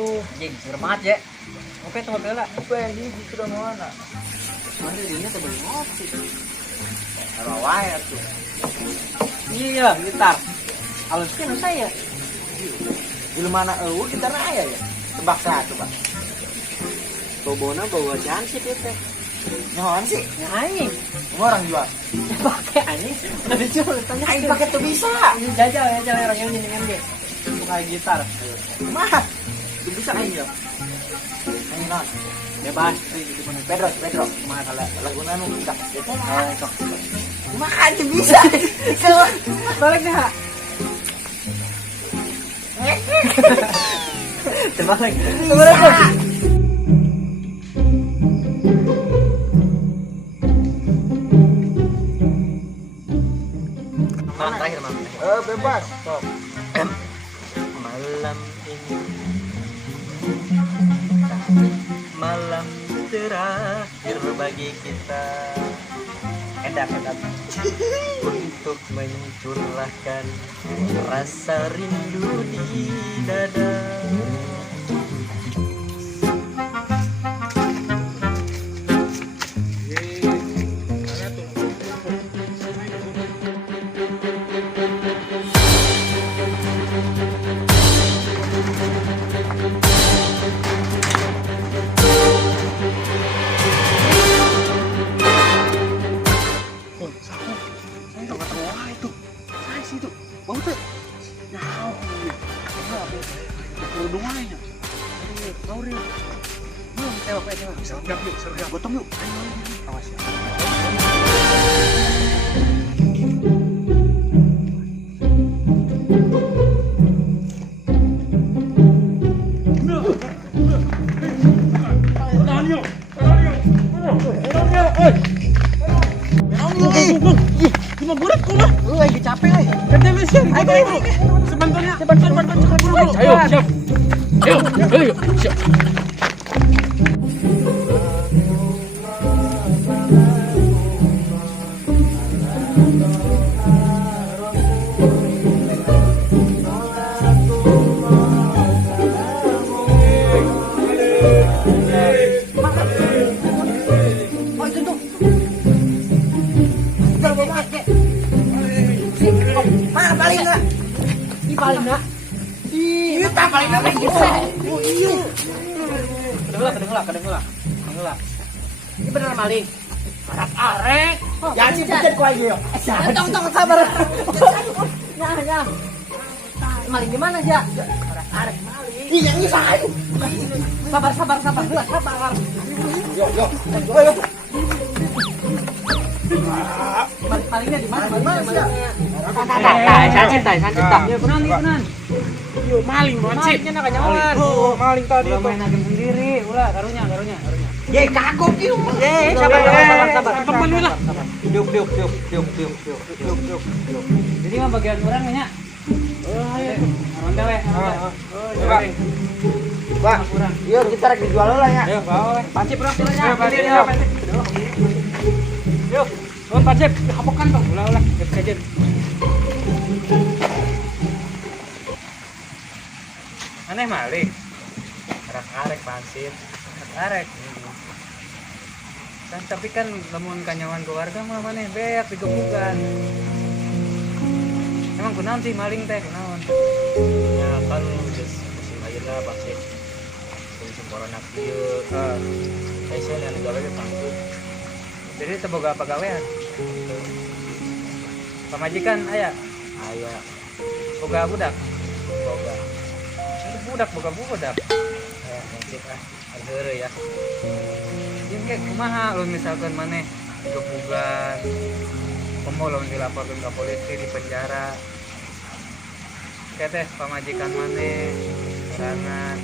tuh. Jing, serem banget ya. Ngopi tuh ngopi lah. Apa yang di sudah mana? Nanti dia tebel ngopi. Kalau wae tuh. Iya, gitar. Alusnya saya. Di mana gitar aya ya? Tebak saya coba. Bobona bawa jansip itu. Nyawan sih? Anjing. Orang jual. Pakai anjing. Udah dijual tanya. Aing pakai tuh bisa. Jajal orang yang dengan dia. Pakai gitar. Mah. Tuh bisa aing ya. Aing non. Bebas. Pedro. Mah kalau Lagu nanu bisa. cok. Makan tuh bisa. Balik dah. Terbalik. Bisa. Malam terakhir, malam terakhir. Bebas. Sok. Malam ini malam terakhir bagi kita. Edak. Untuk mencurahkan rasa rindu di dada. Sergap. Gotong yuk. Awas ya. Cuma bulat kok mah. Lu lagi capek nih. Kerja mesin. Ayo. Sebentarnya. Ayo, siap. Ayo, siap. Mana paling enggak? Paling enggak. Iya, paling enggak bisa. Oh iya. Kedengelah. Ini beneran maling. Arek. Ya sih pencet ku aja yuk. Tong sabar. Ya. Maling gimana ya? Arek maling. Iya, ini saya. Sabar. Yo. Malingnya di mana? Sancit. Ya benar. Yuk maling boncit. Malingnya nak nyawan. Oh, maling tadi. Ulah main hakim sendiri. Ulah karunya. Ye kagok ieu. Sabar. Temen lah. Diuk. Jadi mah bagian orang nya. Oh, ayo. Ronda we. Coba. Pak, yuk kita rek dijual lah ya. Ayo, bawa. Pancip bro, Ayo, pancip. Yuk, nun pancip, hapokan dong. Ulah, kejejer. Aneh maling. Arek pancit. Arek. Kan tapi kan lamun kanyawan keluarga mah maneh beak digebukan. Emang kunaon sih maling teh kunaon? Ya kan geus musim ayeuna pasti musim corona kieu. Saya yang gawe ge pangku. Jadi teu boga pagawean. Pamajikan aya. Aya Boga budak. boga. Budak boga budak. Ngecek ageure ya. Jeung ge kumaha lu misalkan maneh digebugan. Pemulung dilaporkan ke polisi di penjara. Teh pamajikan maneh, sorangan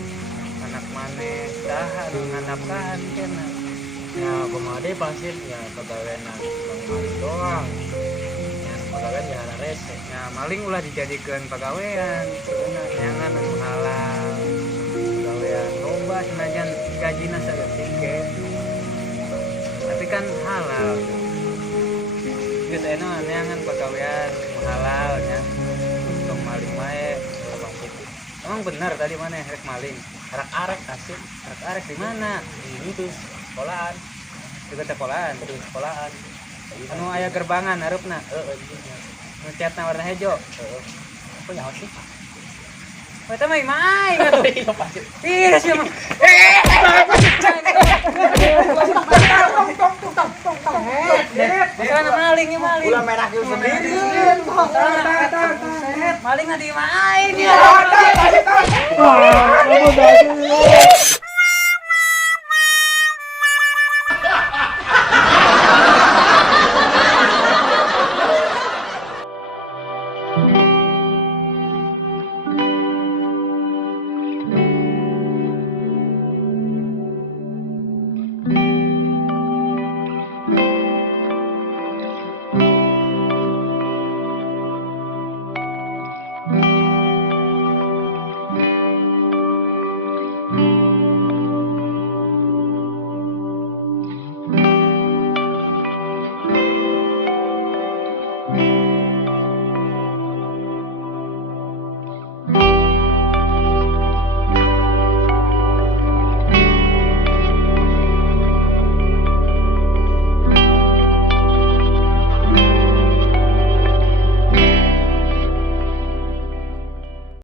anak maneh, saha nu ngadapkan kenna. Ya kumade pasti ya pegawaian maling doang. Ya pegawaian ya rese. Nah, maling ulah dijadikan pegawaian, sebenarnya jangan menghalang pegawaian loba senajan gajina saeutik. Tapi kan halal. Geus enak neangan pegawaian halal nya. Untuk maling wae. Emang benar tadi mana rek maling? Arak-arak asik. Arek di mana? Ini tuh sekolahan. Dekat sekolahan. Terus sekolahan. Anu aya gerbangan hareupna. Nu catna warna hejo. Apa nyawa sih? Wah, teh mah imai kan. Iya pasti. Ih, sia mah. Bukan maling ini maling. Ulah merah kieu sendiri. Maling di main dia.